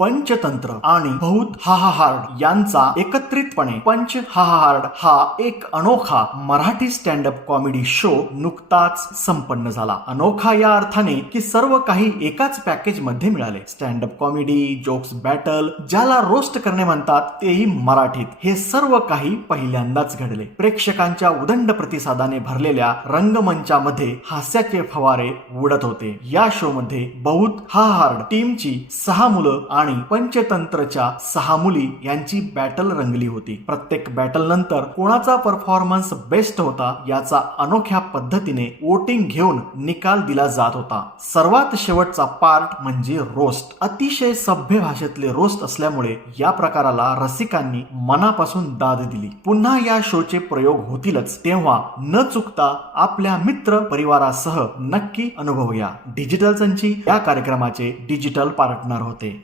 पंचतंत्र आणि बहुत हाहाहार्ड यांचा एकत्रितपणे पंच हाहाहार्ड हा एक अनोखा Marathi stand up comedy show नुकताच संपन्न झाला। अनोखा या अर्थाने की सर्व काही एकाच पॅकेज मध्ये मिळाले। Stand up comedy, jokes battle, ज्याला रोस्ट करणे म्हणतात तेही मराठीत, हे सर्व काही पहिल्यांदाच घडले। प्रेक्षकांच्या उदंड प्रतिसादाने भरलेल्या रंगमंचामध्ये हास्याचे फवारे उडत होते। या शो मध्ये बहुत हाहाहार्ड टीमची 6 मुलं आणि पंचतंत्रच्या 6 मुली यांची बॅटल रंगली होती। प्रत्येक बॅटल नंतर कोणाचा परफॉर्मन्स बेस्ट होता याचा अनोख्या पद्धतीने वोटिंग घेऊन निकाल दिला जात होता। सर्वात शेवटचा पार्ट म्हणजे रोस्ट। अतिशय सभ्य भाषेतले रोस्ट असल्यामुळे या प्रकाराला रसिकांनी मनापासून दाद दिली। पुन्हा या शोचे प्रयोग होतीलच, तेव्हा न चुकता आपल्या मित्र परिवारासह नक्की अनुभवूया। डिजिटल संची या कार्यक्रमाचे डिजिटल पार्टनर होते।